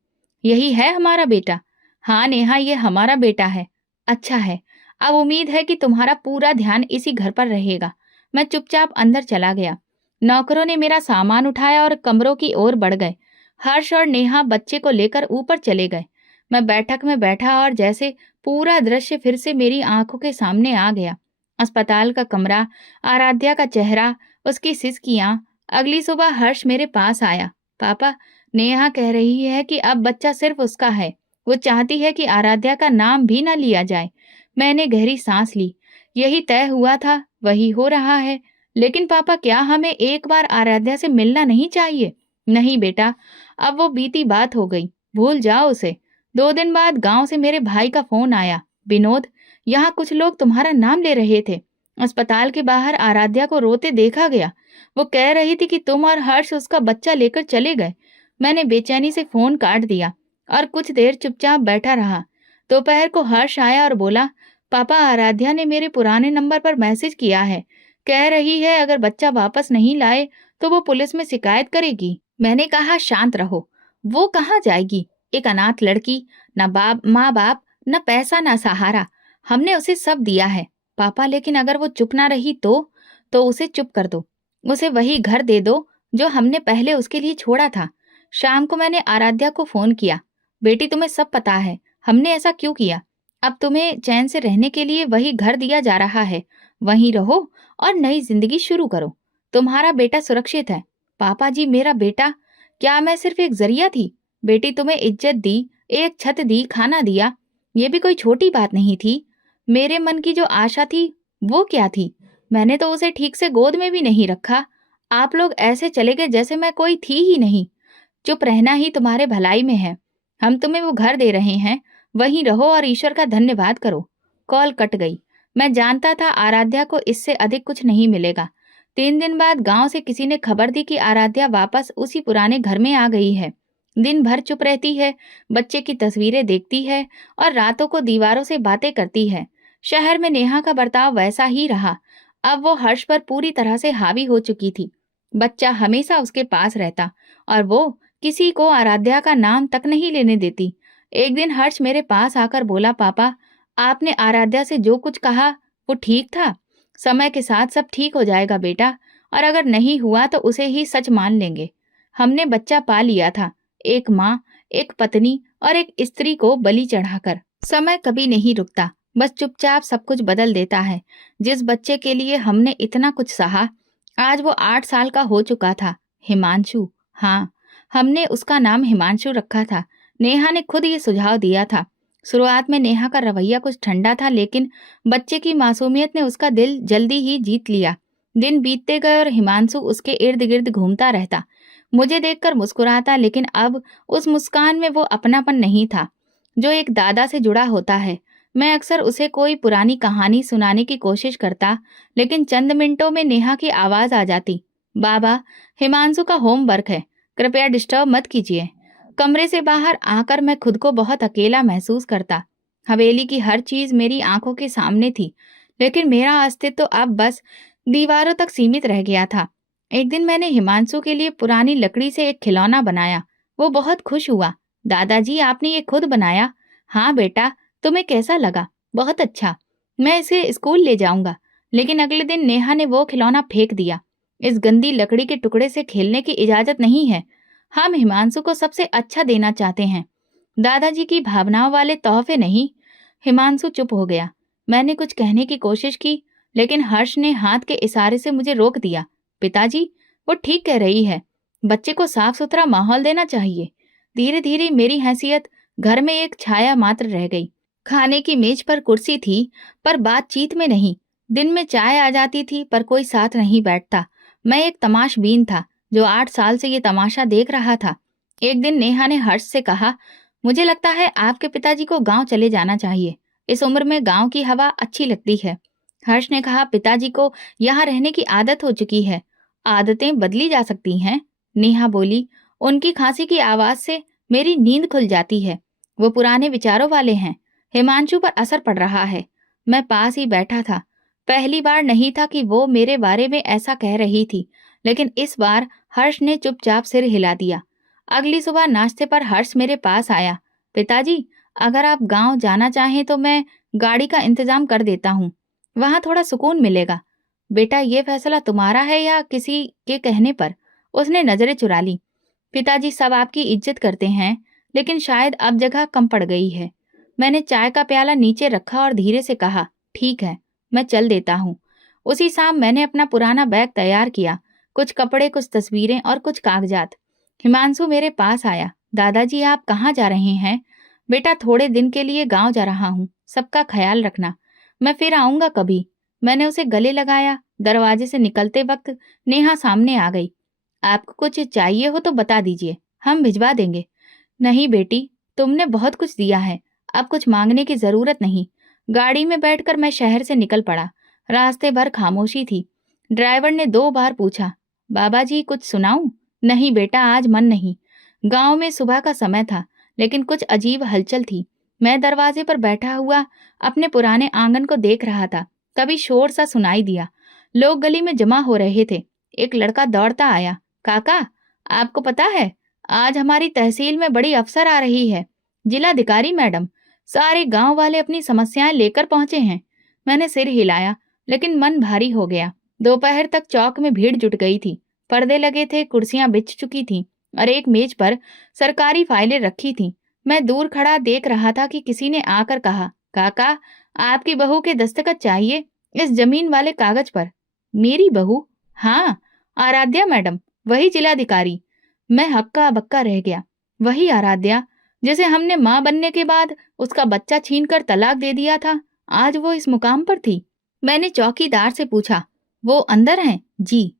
यही है हमारा बेटा? हाँ नेहा, ये हमारा बेटा है। अच्छा है। अब उम्मीद है कि तुम्हारा पूरा ध्यान इसी घर पर रहेगा। मैं चुपचाप अंदर चला गया। नौकरों ने मेरा सामान उठाया और कमरों की ओर बढ़ गए। हर्ष और नेहा बच्चे को लेकर ऊपर चले गए। मैं बैठक में बैठा और जैसे पूरा दृश्य फिर से मेरी आंखों के सामने आ गया। अस्पताल का कमरा, आराध्या का चेहरा, उसकी सिसकियां। अगली सुबह हर्ष मेरे पास आया। पापा, नेहा कह रही है कि अब बच्चा सिर्फ उसका है। वो चाहती है कि आराध्या का नाम भी ना लिया जाए। मैंने गहरी सांस ली। यही तय हुआ था, वही हो रहा है। लेकिन पापा, क्या हमें एक बार आराध्या से मिलना नहीं चाहिए? नहीं बेटा, अब वो बीती बात हो गई, भूल जाओ उसे। 2 दिन बाद गांव से मेरे भाई का फोन आया। विनोद, यहाँ कुछ लोग तुम्हारा नाम ले रहे थे। अस्पताल के बाहर आराध्या को रोते देखा गया। वो कह रही थी कि तुम और हर्ष उसका बच्चा लेकर चले गए। मैंने बेचैनी से फोन काट दिया और कुछ देर चुपचाप बैठा रहा। दोपहर को हर्ष आया और बोला, पापा, आराध्या ने मेरे पुराने नंबर पर मैसेज किया है। कह रही है अगर बच्चा वापस नहीं लाए तो वो पुलिस में शिकायत करेगी। मैंने कहा, शांत रहो। वो कहाँ जाएगी? एक अनाथ लड़की, न बाप माँ बाप, न पैसा, न सहारा। हमने उसे सब दिया है। पापा, लेकिन अगर वो चुप ना रही तो उसे चुप कर दो। उसे वही घर दे दो जो हमने पहले उसके लिए छोड़ा था। शाम को मैंने आराध्या को फोन किया। बेटी, तुम्हें सब पता है हमने ऐसा क्यों किया। अब तुम्हें चैन से रहने के लिए वही घर दिया जा रहा है। वहीं रहो और नई जिंदगी शुरू करो। तुम्हारा बेटा सुरक्षित है। पापा जी, मेरा बेटा? क्या मैं सिर्फ एक जरिया थी? बेटी, तुम्हें इज्जत दी, एक छत दी, खाना दिया। ये भी कोई छोटी बात नहीं थी। मेरे मन की जो आशा थी वो क्या थी? मैंने तो उसे ठीक से गोद में भी नहीं रखा। आप लोग ऐसे चले गए जैसे मैं कोई थी ही नहीं। चुप रहना ही तुम्हारे भलाई में है। हम तुम्हें वो घर दे रहे हैं, वहीं रहो और ईश्वर का धन्यवाद करो। कॉल कट गई। मैं जानता था आराध्या को इससे अधिक कुछ नहीं मिलेगा। 3 दिन बाद गांव से किसी ने खबर दी कि आराध्या वापस उसी पुराने घर में आ गई है। दिन भर चुप रहती है, बच्चे की तस्वीरें देखती है और रातों को दीवारों से बातें करती है। शहर में नेहा का बर्ताव वैसा ही रहा। अब वो हर्ष पर पूरी तरह से हावी हो चुकी थी। बच्चा हमेशा उसके पास रहता और वो किसी को आराध्या का नाम तक नहीं लेने देती। एक दिन हर्ष मेरे पास आकर बोला, पापा, आपने आराध्या से जो कुछ कहा वो ठीक था। समय के साथ सब ठीक हो जाएगा बेटा, और अगर नहीं हुआ तो उसे ही सच मान लेंगे। हमने बच्चा पा लिया था, एक माँ, एक पत्नी और एक स्त्री को बलि चढ़ाकर। समय कभी नहीं रुकता, बस चुपचाप सब कुछ बदल देता है। जिस बच्चे के लिए हमने इतना कुछ सहा, आज वो 8 साल का हो चुका था। हिमांशु। हाँ, हमने उसका नाम हिमांशु रखा था। नेहा ने खुद ये सुझाव दिया था। शुरुआत में नेहा का रवैया कुछ ठंडा था, लेकिन बच्चे की मासूमियत ने उसका दिल जल्दी ही जीत लिया। दिन बीतते गए और हिमांशु उसके इर्द गिर्द घूमता रहता। मुझे देखकर मुस्कुराता, लेकिन अब उस मुस्कान में वो अपनापन नहीं था जो एक दादा से जुड़ा होता है। मैं अक्सर उसे कोई पुरानी कहानी सुनाने की कोशिश करता, लेकिन चंद मिनटों में नेहा की आवाज आ जाती। बाबा, हिमांशु का होमवर्क है, कृपया डिस्टर्ब मत कीजिए। कमरे से बाहर आकर मैं खुद को बहुत अकेला महसूस करता। हवेली की हर चीज मेरी आंखों के सामने थी, लेकिन मेरा अस्तित्व अब बस दीवारों तक सीमित रह गया था। एक दिन मैंने हिमांशु के लिए पुरानी लकड़ी से एक खिलौना बनाया। वो बहुत खुश हुआ। दादाजी, आपने ये खुद बनाया? हाँ बेटा, तुम्हें कैसा लगा? बहुत अच्छा, मैं इसे स्कूल ले जाऊंगा। लेकिन अगले दिन नेहा ने वो खिलौना फेंक दिया। इस गंदी लकड़ी के टुकड़े से खेलने की इजाजत नहीं है। हम हिमांशु को सबसे अच्छा देना चाहते हैं, दादाजी की भावनाओं वाले तोहफे नहीं। हिमांशु चुप हो गया। मैंने कुछ कहने की कोशिश की, लेकिन हर्ष ने हाथ के इशारे से मुझे रोक दिया। पिताजी, वो ठीक कह रही है, बच्चे को साफ सुथरा माहौल देना चाहिए। धीरे धीरे मेरी हैसियत घर में एक छाया मात्र रह गई। खाने की मेज पर कुर्सी थी, पर बातचीत में नहीं। दिन में चाय आ जाती थी, पर कोई साथ नहीं बैठता। मैं एक तमाशबीन था जो 8 साल से ये तमाशा देख रहा था। एक दिन नेहा ने हर्ष से कहा, मुझे लगता है आपके पिताजी को गांव चले जाना चाहिए। इस उम्र में गांव की हवा अच्छी लगती है। हर्ष ने कहा, पिताजी को यहाँ रहने की आदत हो चुकी है। आदतें बदली जा सकती हैं, नेहा बोली। उनकी खांसी की आवाज से मेरी नींद खुल जाती है। वो पुराने विचारों वाले हैं। हिमांशु पर असर पड़ रहा है। मैं पास ही बैठा था। पहली बार नहीं था कि वो मेरे बारे में ऐसा कह रही थी, लेकिन इस बार हर्ष ने चुपचाप सिर हिला दिया। अगली सुबह नाश्ते पर हर्ष मेरे पास आया। पिताजी, अगर आप गांव जाना चाहें तो मैं गाड़ी का इंतजाम कर देता हूँ। वहां थोड़ा सुकून मिलेगा। बेटा, ये फैसला तुम्हारा है या किसी के कहने पर? उसने नजरें चुरा ली। पिताजी, सब आपकी इज्जत करते हैं, लेकिन शायद अब जगह कम पड़ गई है। मैंने चाय का प्याला नीचे रखा और धीरे से कहा, ठीक है, मैं चल देता हूँ। उसी शाम मैंने अपना पुराना बैग तैयार किया, कुछ कपड़े, कुछ तस्वीरें और कुछ कागजात। हिमांशु मेरे पास आया। दादाजी, आप कहाँ जा रहे हैं? बेटा, थोड़े दिन के लिए गांव जा रहा हूँ, सबका ख्याल रखना। मैं फिर आऊंगा कभी। मैंने उसे गले लगाया। दरवाजे से निकलते वक्त नेहा सामने आ गई। आपको कुछ चाहिए हो तो बता दीजिए, हम भिजवा देंगे। नहीं बेटी, तुमने बहुत कुछ दिया है, अब कुछ मांगने की जरूरत नहीं। गाड़ी में बैठकर मैं शहर से निकल पड़ा। रास्ते भर खामोशी थी। ड्राइवर ने 2 बार पूछा, बाबा जी कुछ सुनाऊं? नहीं बेटा, आज मन नहीं। गांव में सुबह का समय था, लेकिन कुछ अजीब हलचल थी। मैं दरवाजे पर बैठा हुआ अपने पुराने आंगन को देख रहा था। तभी शोर सा सुनाई दिया। लोग गली में जमा हो रहे थे। एक लड़का दौड़ता आया। काका, आपको पता है, आज हमारी तहसील में बड़ी अफसर आ रही है, जिलाधिकारी मैडम। सारे गांव वाले अपनी समस्याएं लेकर पहुंचे हैं। मैंने सिर हिलाया, लेकिन मन भारी हो गया। दोपहर तक चौक में भीड़ जुट गई थी। पर्दे लगे थे, कुर्सियां बिछ चुकी थीं और एक मेज पर सरकारी फाइलें रखी थीं। मैं दूर खड़ा देख रहा था कि किसी ने आकर कहा, काका, आपकी बहू के दस्तखत चाहिए इस जमीन वाले कागज पर। मेरी बहू? हाँ, आराध्या मैडम, वही जिलाधिकारी। मैं हक्का बक्का रह गया। वही आराध्या जिसे हमने मां बनने के बाद उसका बच्चा छीनकर तलाक दे दिया था, आज वो इस मुकाम पर थी। मैंने चौकीदार से पूछा, वो अंदर हैं? जी,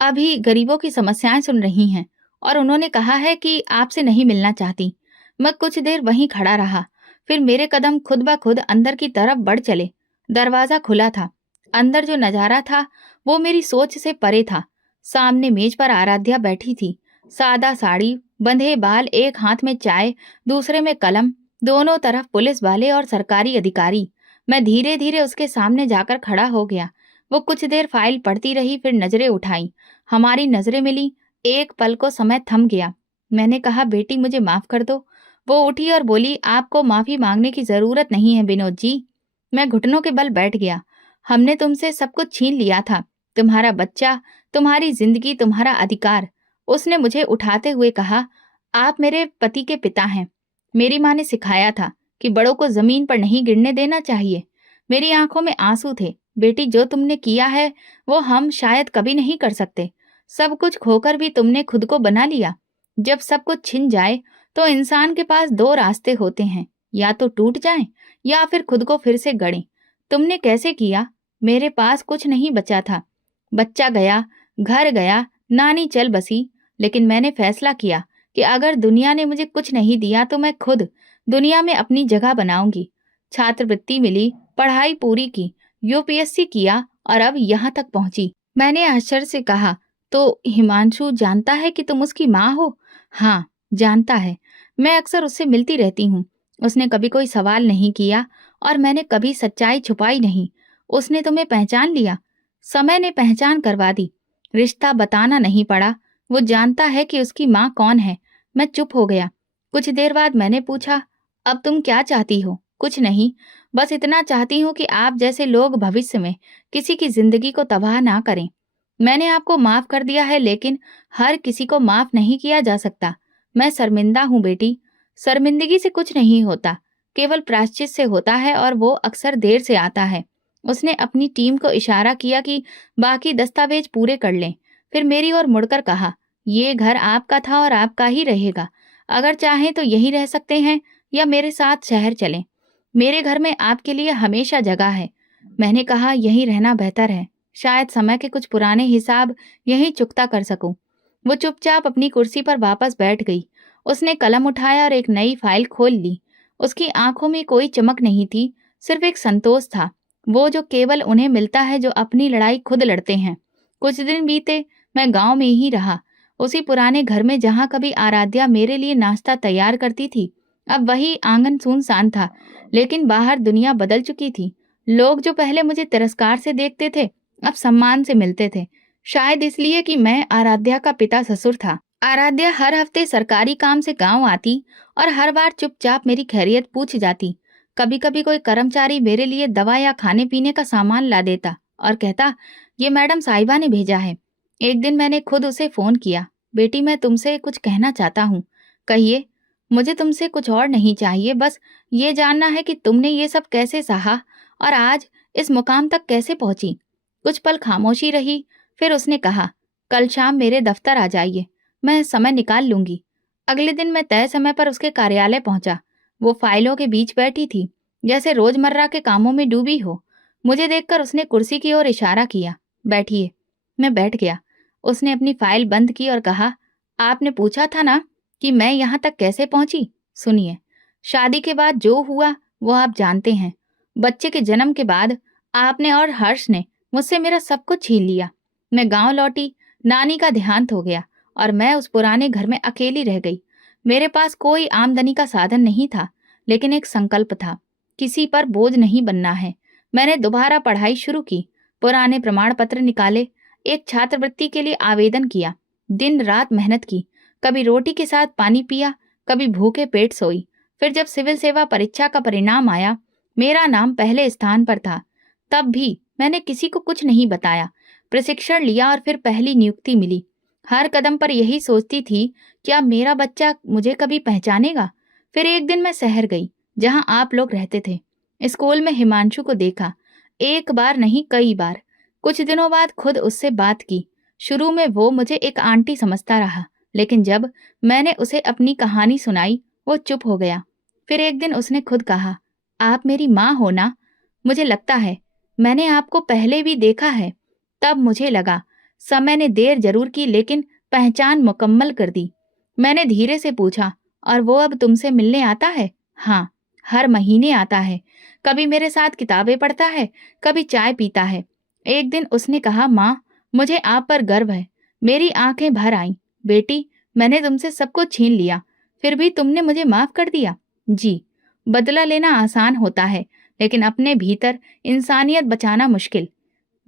अभी गरीबों की समस्याएं सुन रही हैं और उन्होंने कहा है कि आपसे नहीं मिलना चाहती। मैं कुछ देर वहीं खड़ा रहा, फिर मेरे कदम खुद ब खुद अंदर की तरफ बढ़ चले। दरवाजा खुला था। अंदर जो नजारा था वो मेरी सोच से परे था। सामने मेज पर आराध्या बैठी थी। सादा साड़ी, बंधे बाल, एक हाथ में चाय, दूसरे में कलम, दोनों तरफ पुलिस वाले और सरकारी अधिकारी। मैं धीरे धीरे उसके सामने जाकर खड़ा हो गया। वो कुछ देर फाइल पढ़ती रही, फिर नजरें उठाई। हमारी नजरें मिली। एक पल को समय थम गया। मैंने कहा, बेटी मुझे माफ कर दो। वो उठी और बोली, आपको माफी मांगने की जरूरत नहीं है विनोद जी। मैं घुटनों के बल बैठ गया। हमने तुमसे सब कुछ छीन लिया था, तुम्हारा बच्चा, तुम्हारी जिंदगी, तुम्हारा अधिकार। उसने मुझे उठाते हुए कहा, आप मेरे पति के पिता हैं। मेरी माँ ने सिखाया था कि बड़ों को जमीन पर नहीं गिरने देना चाहिए। मेरी आंखों में आंसू थे। बेटी, जो तुमने किया है वो हम शायद कभी नहीं कर सकते। सब कुछ खोकर भी तुमने खुद को बना लिया। जब सब कुछ छिन जाए तो इंसान के पास दो रास्ते होते हैं, या तो टूट जाएं या फिर खुद को फिर से गढ़ें। तुमने कैसे किया? मेरे पास कुछ नहीं बचा था। बच्चा गया, घर गया, नानी चल बसी, लेकिन मैंने फैसला किया कि अगर दुनिया ने मुझे कुछ नहीं दिया तो मैं खुद दुनिया में अपनी जगह बनाऊंगी। छात्रवृत्ति मिली, पढ़ाई पूरी की, यूपीएससी किया और अब यहाँ तक पहुंची। मैंने आश्चर्य से कहा, तो हिमांशु जानता है कि तुम उसकी माँ हो? हाँ, जानता है। मैं अक्सर उससे मिलती रहती हूँ। उसने कभी कोई सवाल नहीं किया और मैंने कभी सच्चाई छुपाई नहीं। उसने तुम्हें पहचान लिया। समय ने पहचान करवा दी। रिश्ता बताना नहीं पड़ा। वो जानता है कि उसकी माँ कौन है। मैं चुप हो गया। कुछ देर बाद मैंने पूछा, अब तुम क्या चाहती हो? कुछ नहीं, बस इतना चाहती हूँ कि आप जैसे लोग भविष्य में किसी की जिंदगी को तबाह ना करें। मैंने आपको माफ कर दिया है, लेकिन हर किसी को माफ नहीं किया जा सकता। मैं शर्मिंदा हूँ बेटी। शर्मिंदगी से कुछ नहीं होता, केवल प्रायश्चित से होता है, और वो अक्सर देर से आता है। उसने अपनी टीम को इशारा किया कि बाकी दस्तावेज पूरे कर लें। फिर मेरी ओर मुड़कर कहा, ये घर आपका था और आपका ही रहेगा। अगर चाहें तो यहीं रह सकते हैं या मेरे साथ शहर चलें। मेरे घर में आपके लिए हमेशा जगह है। मैंने कहा, यहीं रहना बेहतर है। शायद समय के कुछ पुराने हिसाब यहीं चुकता कर सकूं। वो चुपचाप अपनी कुर्सी पर वापस बैठ गई। उसने कलम उठाया और एक नई फाइल खोल ली। उसकी आंखों में कोई चमक नहीं थी, सिर्फ एक संतोष था, वो जो केवल उन्हें मिलता है जो अपनी लड़ाई खुद लड़ते हैं। कुछ दिन बीते, मैं गांव में ही रहा, उसी पुराने घर में जहां कभी आराध्या मेरे लिए नाश्ता तैयार करती थी। अब वही आंगन सुनसान था, लेकिन बाहर दुनिया बदल चुकी थी। लोग जो पहले मुझे तिरस्कार से देखते थे, अब सम्मान से मिलते थे। शायद इसलिए कि मैं आराध्या का पिता ससुर था। आराध्या हर हफ्ते सरकारी काम से गांव आती और हर बार चुपचाप मेरी खैरियत पूछ जाती। कभी कभी कोई कर्मचारी मेरे लिए दवा या खाने पीने का सामान ला देता और कहता, ये मैडम साहिबा ने भेजा है। एक दिन मैंने खुद उसे फोन किया, बेटी मैं तुमसे कुछ कहना चाहता हूँ। कहिए। मुझे तुमसे कुछ और नहीं चाहिए, बस ये जानना है कि तुमने ये सब कैसे सहा और आज इस मुकाम तक कैसे पहुंची। कुछ पल खामोशी रही, फिर उसने कहा, कल शाम मेरे दफ्तर आ जाइए, मैं समय निकाल लूंगी। अगले दिन मैं तय समय पर उसके कार्यालय पहुंचा। वो फाइलों के बीच बैठी थी, जैसे रोजमर्रा के कामों में डूबी हो। मुझे देखकर उसने कुर्सी की ओर इशारा किया, बैठिए। मैं बैठ गया। उसने अपनी फाइल बंद की और कहा, आपने पूछा था ना कि मैं यहाँ तक कैसे पहुंची। सुनिए, शादी के बाद जो हुआ वो आप जानते हैं। बच्चे के जन्म के बाद आपने और हर्ष ने मुझसे मेरा सब कुछ छीन लिया। मैं गांव लौटी, नानी का देहांत हो गया और मैं उस पुराने घर में अकेली रह गई। मेरे पास कोई आमदनी का साधन नहीं था, लेकिन एक संकल्प था, किसी पर बोझ नहीं बनना है। मैंने दोबारा पढ़ाई शुरू की, पुराने प्रमाण पत्र निकाले, एक छात्रवृत्ति के लिए आवेदन किया, दिन रात मेहनत की, कभी रोटी के साथ पानी पिया, कभी भूखे पेट सोई। फिर जब सिविल सेवा परीक्षा का परिणाम आया, मेरा नाम पहले स्थान पर था। तब भी मैंने किसी को कुछ नहीं बताया। प्रशिक्षण लिया और फिर पहली नियुक्ति मिली। हर कदम पर यही सोचती थी, क्या मेरा बच्चा मुझे कभी पहचानेगा। फिर एक दिन मैं शहर गई, जहां आप लोग रहते थे। स्कूल में हिमांशु को देखा, एक बार नहीं कई बार। कुछ दिनों बाद खुद उससे बात की। शुरू में वो मुझे एक आंटी समझता रहा, लेकिन जब मैंने उसे अपनी कहानी सुनाई, वो चुप हो गया। फिर एक दिन उसने खुद कहा, आप मेरी माँ हो ना? मुझे लगता है मैंने आपको पहले भी देखा है। तब मुझे लगा, समय ने देर जरूर की, लेकिन पहचान मुकम्मल कर दी। मैंने धीरे से पूछा, और वो अब तुमसे मिलने आता है? हाँ, हर महीने आता है। कभी मेरे साथ किताबें पढ़ता है, कभी चाय पीता है। एक दिन उसने कहा, माँ, मुझे आप पर गर्व है। मेरी आंखें भर आईं। बेटी, मैंने तुमसे सब कुछ छीन लिया, फिर भी तुमने मुझे माफ कर दिया। जी, बदला लेना आसान होता है, लेकिन अपने भीतर इंसानियत बचाना मुश्किल।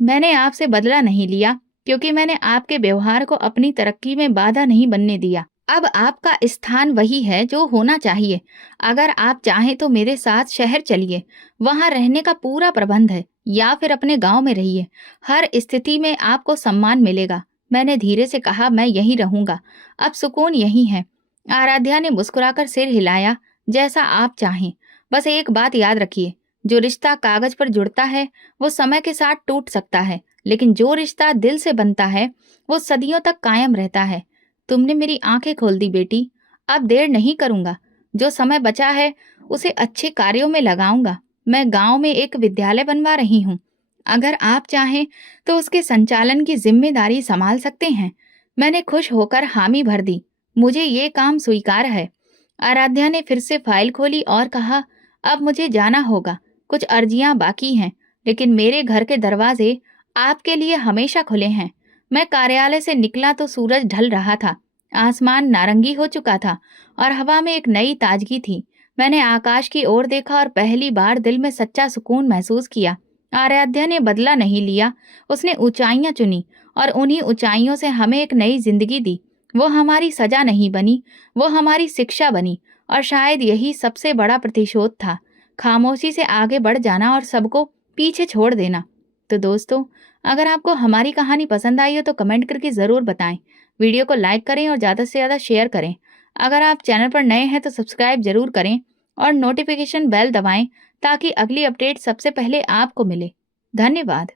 मैंने आपसे बदला नहीं लिया, क्योंकि मैंने आपके व्यवहार को अपनी तरक्की में बाधा नहीं बनने दिया। अब आपका स्थान वही है जो होना चाहिए। अगर आप चाहें तो मेरे साथ शहर चलिए, वहां रहने का पूरा प्रबंध है, या फिर अपने गांव में रहिए। हर स्थिति में आपको सम्मान मिलेगा। मैंने धीरे से कहा, मैं यहीं रहूंगा, अब सुकून यहीं है। आराध्या ने मुस्कुराकर सिर हिलाया, जैसा आप चाहें। बस एक बात याद रखिए, जो रिश्ता कागज पर जुड़ता है वो समय के साथ टूट सकता है, लेकिन जो रिश्ता दिल से बनता है वो सदियों तक कायम रहता है। तुमने मेरी आंखें खोल दी बेटी। अब देर नहीं करूंगा। जो समय बचा है उसे अच्छे कार्यों में लगाऊंगा। मैं गांव में एक विद्यालय बनवा रही हूँ। अगर आप चाहें तो उसके संचालन की जिम्मेदारी संभाल सकते हैं। मैंने खुश होकर हामी भर दी। मुझे ये काम स्वीकार है। आराध्या ने फिर से फाइल खोली और कहा, अब मुझे जाना होगा। कुछ अर्जियां बाकी हैं, लेकिन मेरे घर के दरवाजे आपके लिए हमेशा खुले हैं। मैं कार्यालय से निकला तो सूरज ढल रहा था। आसमान नारंगी हो चुका था और हवा में एक नई ताजगी थी। मैंने आकाश की ओर देखा और पहली बार दिल में सच्चा सुकून महसूस किया। आराध्या ने बदला नहीं लिया। उसने ऊंचाइयां चुनी और उन्हीं ऊंचाइयों से हमें एक नई जिंदगी दी। वो हमारी सजा नहीं बनी, वो हमारी शिक्षा बनी। और शायद यही सबसे बड़ा प्रतिशोध था, खामोशी से आगे बढ़ जाना और सबको पीछे छोड़ देना। तो दोस्तों, अगर आपको हमारी कहानी पसंद आई हो तो कमेंट करके ज़रूर बताएं। वीडियो को लाइक करें और ज़्यादा से ज़्यादा शेयर करें। अगर आप चैनल पर नए हैं तो सब्सक्राइब जरूर करें और नोटिफिकेशन बेल दबाएं ताकि अगली अपडेट सबसे पहले आपको मिले। धन्यवाद।